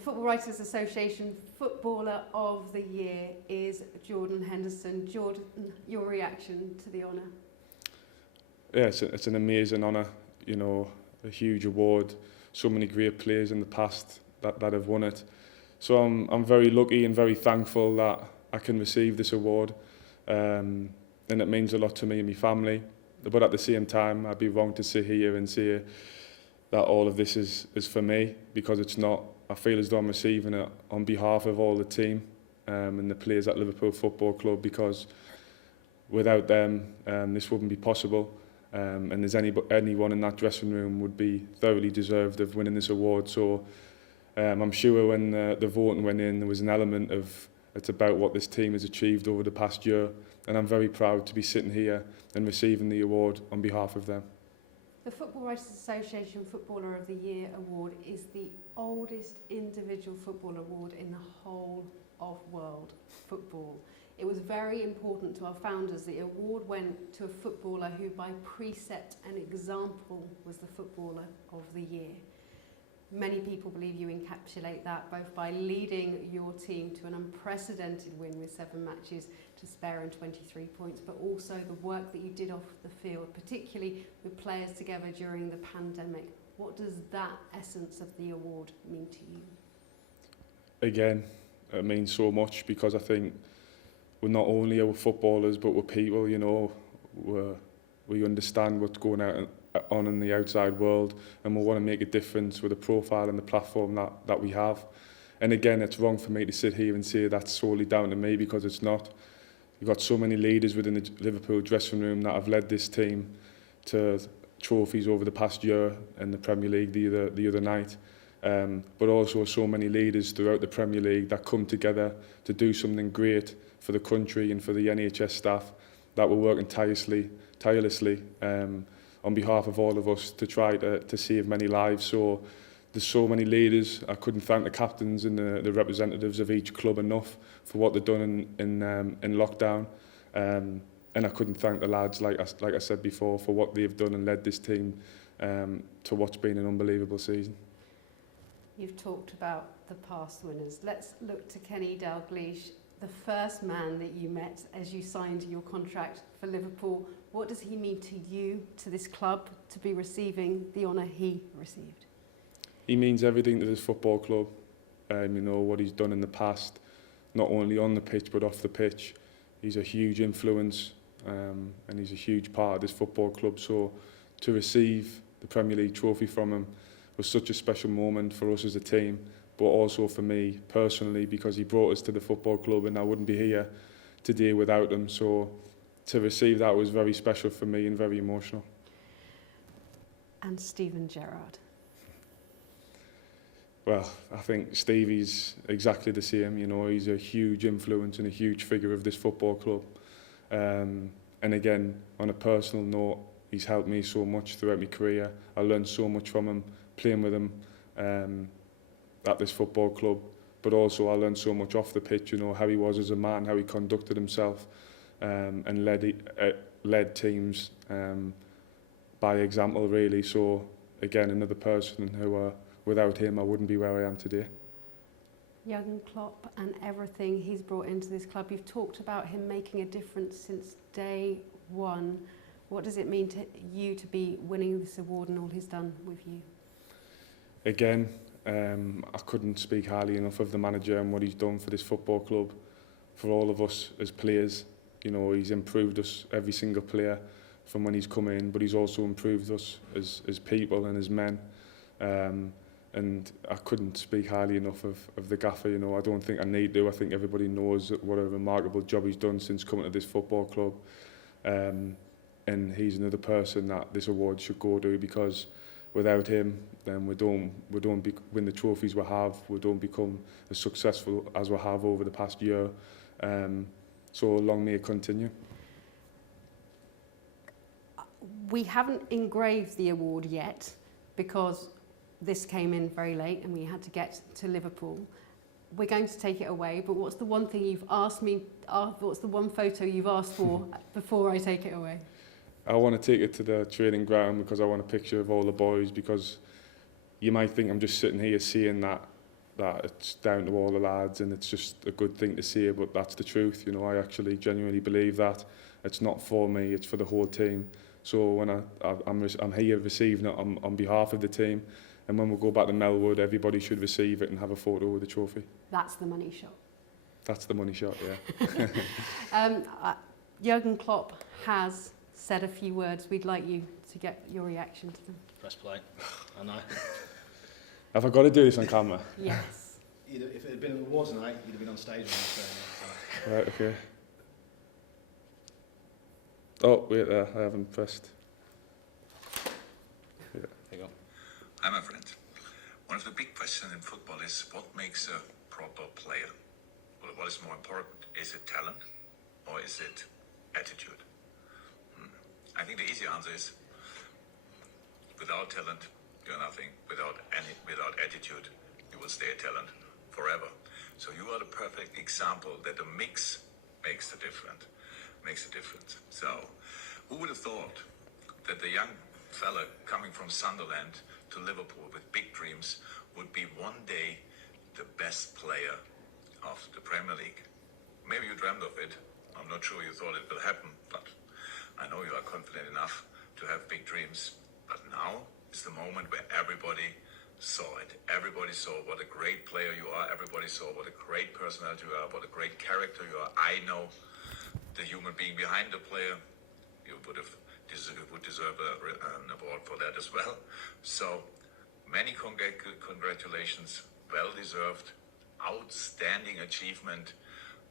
The Football Writers Association Footballer of the Year is Jordan Henderson. Jordan, your reaction to the honour? Yeah, it's an amazing honour, you know, a huge award. So many great players in the past that have won it. So I'm very lucky and very thankful that I can receive this award. And it means a lot to me and my family. But at the same time, I'd be wrong to sit here and say that all of this is for me, because it's not. I feel as though I'm receiving it on behalf of all the team and the players at Liverpool Football Club, because without them, this wouldn't be possible. And there's anyone in that dressing room would be thoroughly deserved of winning this award. So I'm sure when the voting went in, there was an element of it's about what this team has achieved over the past year. And I'm very proud to be sitting here and receiving the award on behalf of them. The Football Writers Association Footballer of the Year award is the oldest individual football award in the whole of world football. It was very important to our founders. The award went to a footballer who by precept and example was the Footballer of the Year. Many people believe you encapsulate that both by leading your team to an unprecedented win with 7 matches to spare and 23 points, but also the work that you did off the field, particularly with players together during the pandemic. What does that essence of the award mean to you? Again, it means so much, because I think we're not only our footballers, but we're people, you know. We understand what's going on in the outside world, and we want to make a difference with the profile and the platform that we have. And again, it's wrong for me to sit here and say that's solely down to me, because it's not. You've got so many leaders within the Liverpool dressing room that have led this team to trophies over the past year in the Premier League the other night. But also so many leaders throughout the Premier League that come together to do something great for the country and for the NHS staff that were working tirelessly on behalf of all of us to try to save many lives. So there's so many leaders. I couldn't thank the captains and the representatives of each club enough for what they've done in lockdown. And I couldn't thank the lads, like I said before, for what they've done and led this team to what's been an unbelievable season. You've talked about the past winners. Let's look to Kenny Dalglish, the first man that you met as you signed your contract for Liverpool. What does he mean to you, to this club, to be receiving the honour he received? He means everything to this football club. You know, what he's done in the past, not only on the pitch but off the pitch. He's a huge influence and he's a huge part of this football club. So to receive the Premier League trophy from him was such a special moment for us as a team, but also for me personally, because he brought us to the football club and I wouldn't be here today without him. So to receive that was very special for me and very emotional. And Steven Gerrard? Well, I think Stevie's exactly the same. You know, he's a huge influence and a huge figure of this football club. And again, on a personal note, he's helped me so much throughout my career. I learned so much from him, playing with him at this football club. But also I learned so much off the pitch, you know, how he was as a man, how he conducted himself and led teams by example, really. So again, another person who without him I wouldn't be where I am today. Jurgen Klopp and everything he's brought into this club. You've talked about him making a difference since day one. What does it mean to you to be winning this award and all he's done with you? Again, I couldn't speak highly enough of the manager and what he's done for this football club, for all of us as players. You know, he's improved us, every single player, from when he's come in, but he's also improved us as people and as men. And I couldn't speak highly enough of the gaffer. You know, I don't think I need to. I think everybody knows what a remarkable job he's done since coming to this football club. And he's another person that this award should go to, because without him, then we don't win the trophies we have. We don't become as successful as we have over the past year. So long may it continue. We haven't engraved the award yet because this came in very late and we had to get to Liverpool. We're going to take it away, but what's the one thing you've asked me, what's the one photo you've asked for before I take it away? I want to take it to the training ground because I want a picture of all the boys, because you might think I'm just sitting here seeing that that it's down to all the lads and it's just a good thing to say, but that's the truth. You know, I actually genuinely believe that it's not for me, it's for the whole team. So when I'm here receiving it on behalf of the team, and when we go back to Melwood, everybody should receive it and have a photo with the trophy. That's the money shot. That's the money shot, yeah. Jurgen Klopp has said a few words. We'd like you to get your reaction to them. Press play. I know. Have I got to do this on camera? Yes. If it had been an awards night, you'd have been on stage. Right, okay. Oh, wait there, I haven't pressed. There you go. Hi, my friend. One of the big questions in football is what makes a proper player? Well, what is more important? Is it talent or is it attitude? I think the easy answer is without talent, you're nothing. Without attitude, you will stay a talent forever. So you are the perfect example that a mix makes the difference. So who would have thought that the young fella coming from Sunderland to Liverpool with big dreams would be one day the best player of the Premier League? Maybe you dreamt of it. I'm not sure you thought it will happen, but I know you are confident enough to have big dreams. But now is the moment where everybody saw it. Everybody saw what a great player you are. Everybody saw what a great personality you are, what a great character you are. I know the human being behind the player. You would deserve an award for that as well. So many congratulations, well deserved, outstanding achievement.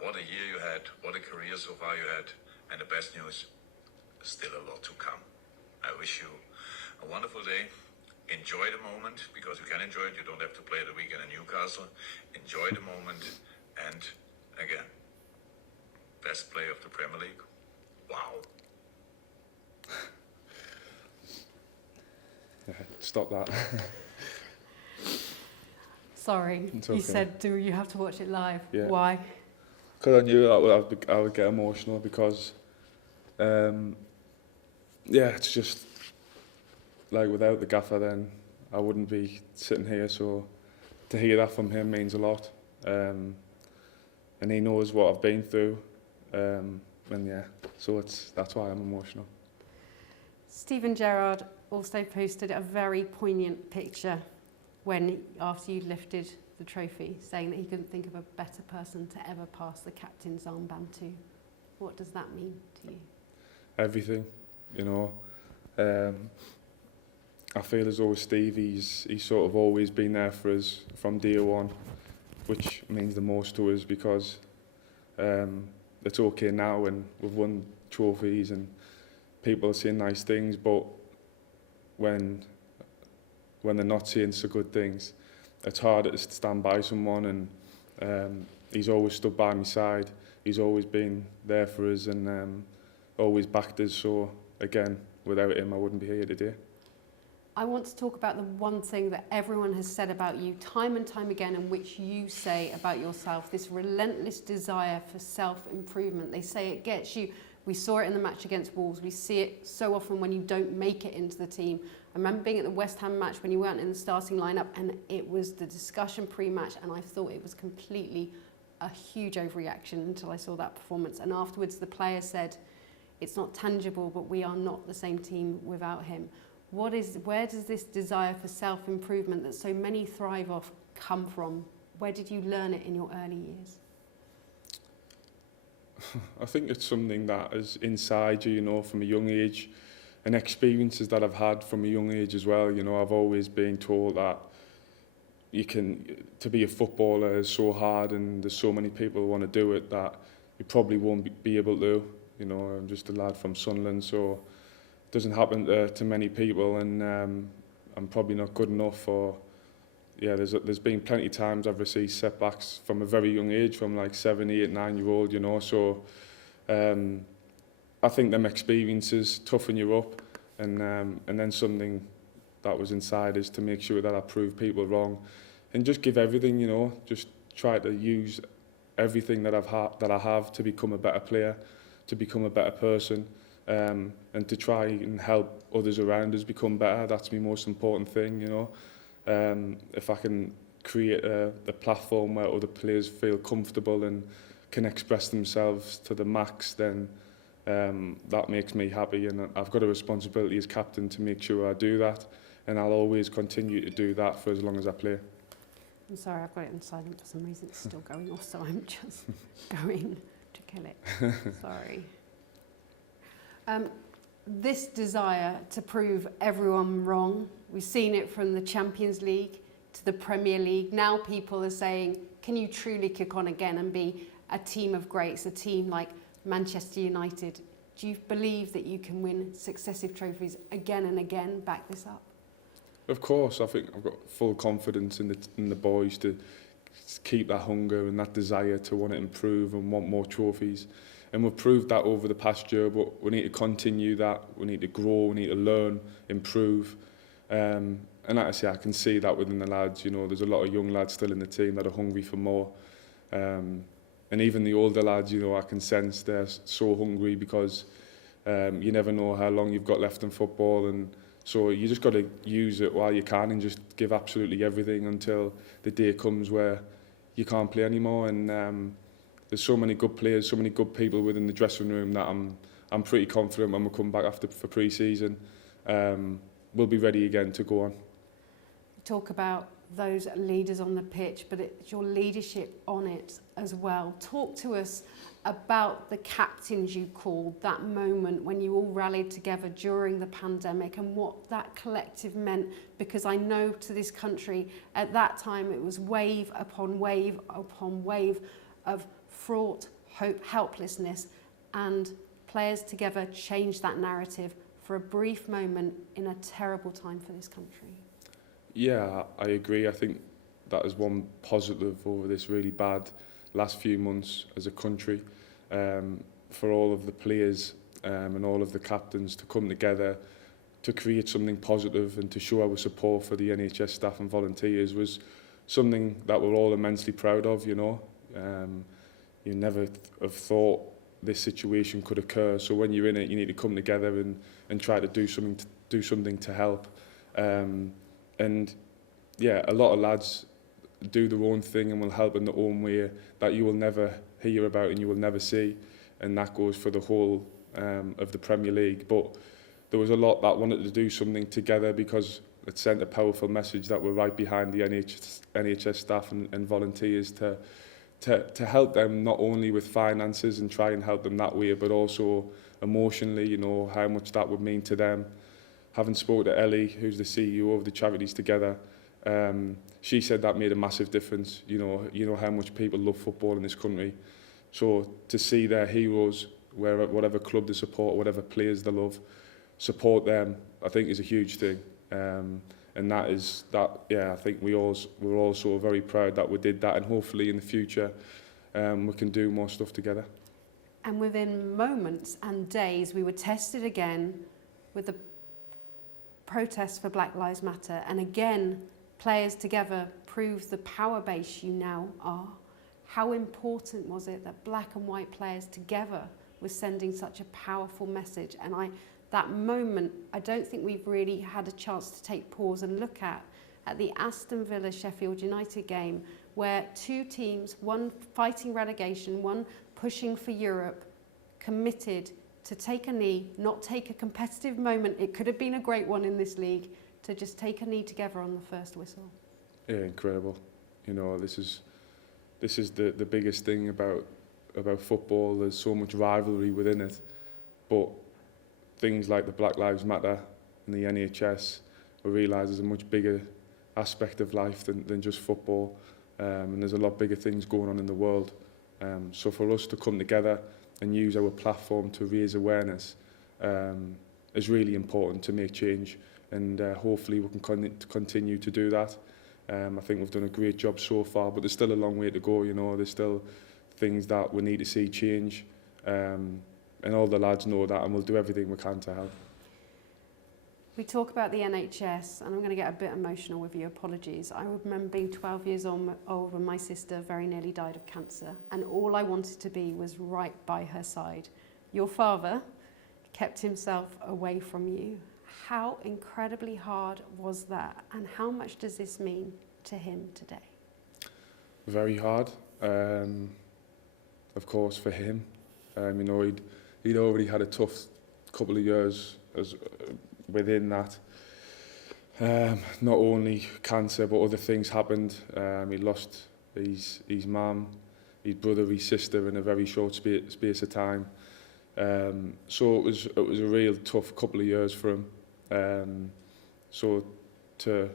What a year you had, what a career so far you had, and the best news, still a lot to come. I wish you a wonderful day. Enjoy the moment, because you can enjoy it. You don't have to play the weekend in Newcastle. Enjoy the moment, and again, best player of the Premier League. Wow. Yeah, stop that. Sorry, It's you okay. said, do you have to watch it live? Yeah. Why? Because I knew I would get emotional because, yeah, it's just like without the gaffer then I wouldn't be sitting here, so to hear that from him means a lot. And he knows what I've been through, and yeah, so that's why I'm emotional. Stephen Gerrard also posted a very poignant picture after you lifted the trophy, saying that he couldn't think of a better person to ever pass the captain's armband to. What does that mean to you? Everything, you know. I feel as though Steve, he's sort of always been there for us from day one, which means the most to us because it's okay now and we've won trophies and people are saying nice things, but when they're not saying so good things, it's harder to stand by someone, and he's always stood by my side. He's always been there for us and always backed us. So again, without him, I wouldn't be here today. I want to talk about the one thing that everyone has said about you time and time again, and which you say about yourself, this relentless desire for self-improvement. They say it gets you. We saw it in the match against Wolves. We see it so often when you don't make it into the team. I remember being at the West Ham match when you weren't in the starting lineup, and it was the discussion pre-match, and I thought it was completely a huge overreaction until I saw that performance. And afterwards, the player said, "It's not tangible, but we are not the same team without him." Where does this desire for self-improvement that so many thrive off come from? Where did you learn it in your early years? I think it's something that is inside you, you know, from a young age, and experiences that I've had from a young age as well. You know, I've always been told that to be a footballer is so hard and there's so many people who want to do it that you probably won't be able to. You know, I'm just a lad from Sunderland, so it doesn't happen to many people, and I'm probably not good enough. Or yeah, there's been plenty of times I've received setbacks from a very young age, from like 7, 8, 9-year-old, you know. So I think them experiences toughen you up, and then something that was inside is to make sure that I prove people wrong, and just give everything, you know. Just try to use everything that I have to become a better player, to become a better person, and to try and help others around us become better. That's my most important thing, you know. If I can create a platform where other players feel comfortable and can express themselves to the max, then that makes me happy, and I've got a responsibility as captain to make sure I do that, and I'll always continue to do that for as long as I play. I'm sorry, I've got it on silent for some reason. It's still going off, so I'm just going to kill it. Sorry. This desire to prove everyone wrong, we've seen it from the Champions League to the Premier League. Now people are saying, can you truly kick on again and be a team of greats, a team like Manchester United? Do you believe that you can win successive trophies again and again, back this up? Of course, I think I've got full confidence in the boys to keep that hunger and that desire to want to improve and want more trophies. And we've proved that over the past year, but we need to continue that. We need to grow, we need to learn, improve. And like I say, I can see that within the lads. You know, there's a lot of young lads still in the team that are hungry for more. And even the older lads, you know, I can sense they're so hungry because you never know how long you've got left in football, and so you just got to use it while you can and just give absolutely everything until the day comes where you can't play anymore. And there's so many good players, so many good people within the dressing room that I'm pretty confident when we come back for pre-season, we'll be ready again to go on. Talk about those leaders on the pitch, but it's your leadership on it as well. Talk to us about the captains you called, that moment when you all rallied together during the pandemic and what that collective meant, because I know to this country at that time it was wave upon wave upon wave of fraught hope, helplessness, and players together changed that narrative for a brief moment in a terrible time for this country. Yeah, I agree. I think that is one positive over this really bad last few months as a country, for all of the players and all of the captains to come together to create something positive and to show our support for the NHS staff and volunteers was something that we're all immensely proud of, you know. You never have thought this situation could occur, so when you're in it you need to come together and try to do something to help. And yeah, a lot of lads do their own thing and will help in their own way that you will never hear about and you will never see, and that goes for the whole of the Premier League. But there was a lot that wanted to do something together because it sent a powerful message that we're right behind the NHS staff and volunteers to help them, not only with finances and try and help them that way, but also emotionally, you know, how much that would mean to them. Having spoke to Ellie, who's the CEO of the Charities Together, she said that made a massive difference. You know how much people love football in this country. So to see their heroes, whatever club they support, whatever players they love, support them, I think is a huge thing. And that, yeah, I think we're also very proud that we did that, and hopefully in the future we can do more stuff together. And within moments and days, we were tested again with the protests for Black Lives Matter, and again, players together proved the power base you now are. How important was it that black and white players together were sending such a powerful message? And that moment, I don't think we've really had a chance to take pause and look at the Aston Villa-Sheffield United game, where two teams, one fighting relegation, one pushing for Europe, committed to take a knee, not take a competitive moment. It could have been a great one in this league, to just take a knee together on the first whistle. Yeah, incredible. You know, this is the biggest thing about football. There's so much rivalry within it, but things like the Black Lives Matter and the NHS, we realise is a much bigger aspect of life than just football, and there's a lot bigger things going on in the world. So for us to come together and use our platform to raise awareness is really important to make change, and hopefully we can continue to do that. I think we've done a great job so far, but there's still a long way to go. You know, there's still things that we need to see change, and all the lads know that, and we'll do everything we can to help. We talk about the NHS, and I'm going to get a bit emotional with you, apologies. I remember being 12 years old when my sister very nearly died of cancer, and all I wanted to be was right by her side. Your father kept himself away from you. How incredibly hard was that, and how much does this mean to him today? very hard. Of course, for him, you know, he'd already had a tough couple of years as within that. Not only cancer, but other things happened. He lost his mum, his brother, his sister in a very short space of time. So it was a real tough couple of years for him. So to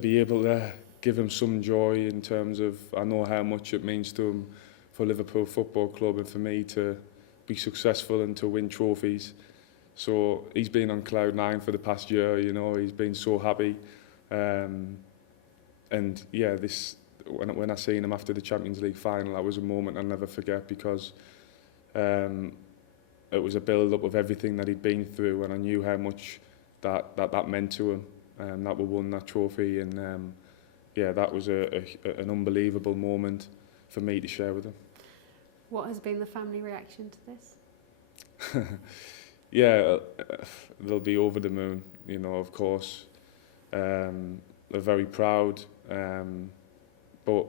be able to give him some joy in terms of, I know how much it means to him for Liverpool Football Club and for me to be successful and to win trophies. So he's been on cloud nine for the past year, you know, he's been so happy. And yeah, when I seen him after the Champions League final, that was a moment I'll never forget, because it was a build-up of everything that he'd been through, and I knew how much that meant to him, that we won that trophy. And yeah, that was an unbelievable moment for me to share with him. What has been the family reaction to this? Yeah, they'll be over the moon, you know, of course. They're very proud, but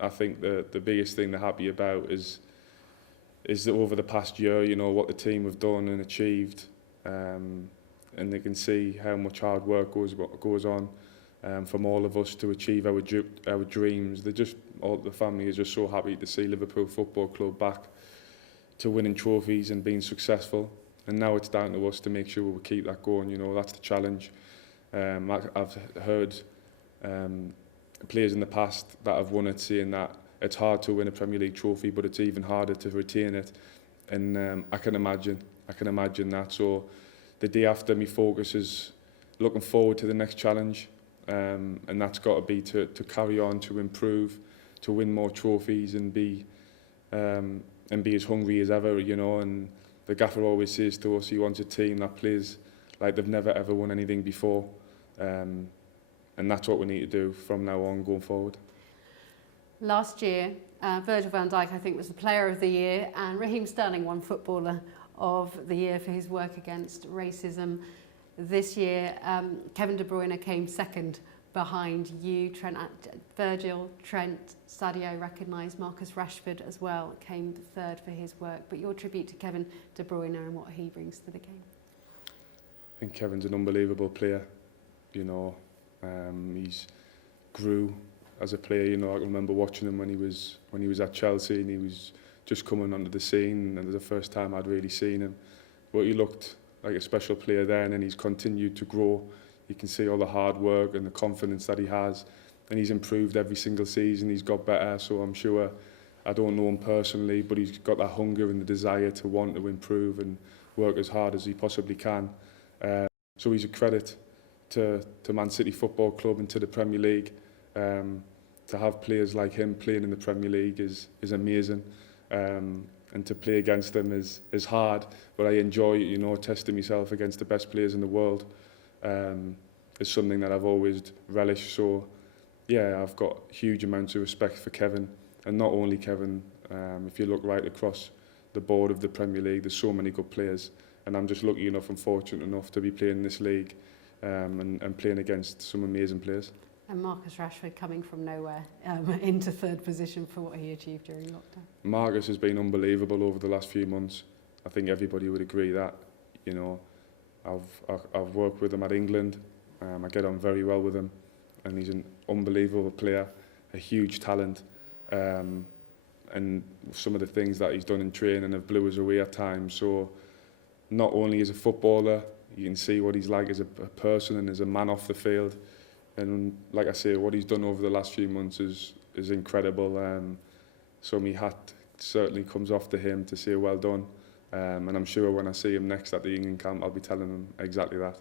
I think the biggest thing they're happy about is that over the past year, you know, what the team have done and achieved, and they can see how much hard work goes on from all of us to achieve our dreams. All the family is just so happy to see Liverpool Football Club back to winning trophies and being successful. And now it's down to us to make sure we keep that going. You know, that's the challenge. I've heard players in the past that have won it saying that it's hard to win a Premier League trophy, but it's even harder to retain it. And I can imagine that. So the day after, my focus is looking forward to the next challenge, and that's got to be to carry on, to improve, to win more trophies, and be as hungry as ever, you know. And the gaffer always says to us, he wants a team that plays like they've never ever won anything before, and that's what we need to do from now on going forward. Last year, Virgil van Dijk, I think, was the Player of the Year, and Raheem Sterling won Footballer of the Year for his work against racism. This year, Kevin De Bruyne came second behind you. Virgil, Trent, Sadio recognised. Marcus Rashford as well came third for his work. But your tribute to Kevin De Bruyne and what he brings to the game? I think Kevin's an unbelievable player. You know, he's grew as a player. You know, I remember watching him when he was at Chelsea, and he was just coming onto the scene, and it was the first time I'd really seen him. But he looked like a special player then, and he's continued to grow. You can see all the hard work and the confidence that he has, and he's improved every single season. He's got better, so I'm sure, I don't know him personally, but he's got that hunger and the desire to want to improve and work as hard as he possibly can. So he's a credit to Man City Football Club and to the Premier League. To have players like him playing in the Premier League is amazing. And to play against them is hard, but I enjoy, you know, testing myself against the best players in the world. It's something that I've always relished. So yeah, I've got huge amounts of respect for Kevin, and not only Kevin. If you look right across the board of the Premier League, there's so many good players, and I'm just lucky enough and fortunate enough to be playing in this league, and playing against some amazing players. And Marcus Rashford coming from nowhere into third position for what he achieved during lockdown. Marcus has been unbelievable over the last few months. I think everybody would agree that. You know, I've worked with him at England. I get on very well with him, and he's an unbelievable player, a huge talent. And some of the things that he's done in training have blew us away at times. So not only as a footballer, you can see what he's like as a person and as a man off the field. And like I say, what he's done over the last few months is incredible. So my hat certainly comes off to him to say well done. And I'm sure when I see him next at the England camp, I'll be telling him exactly that.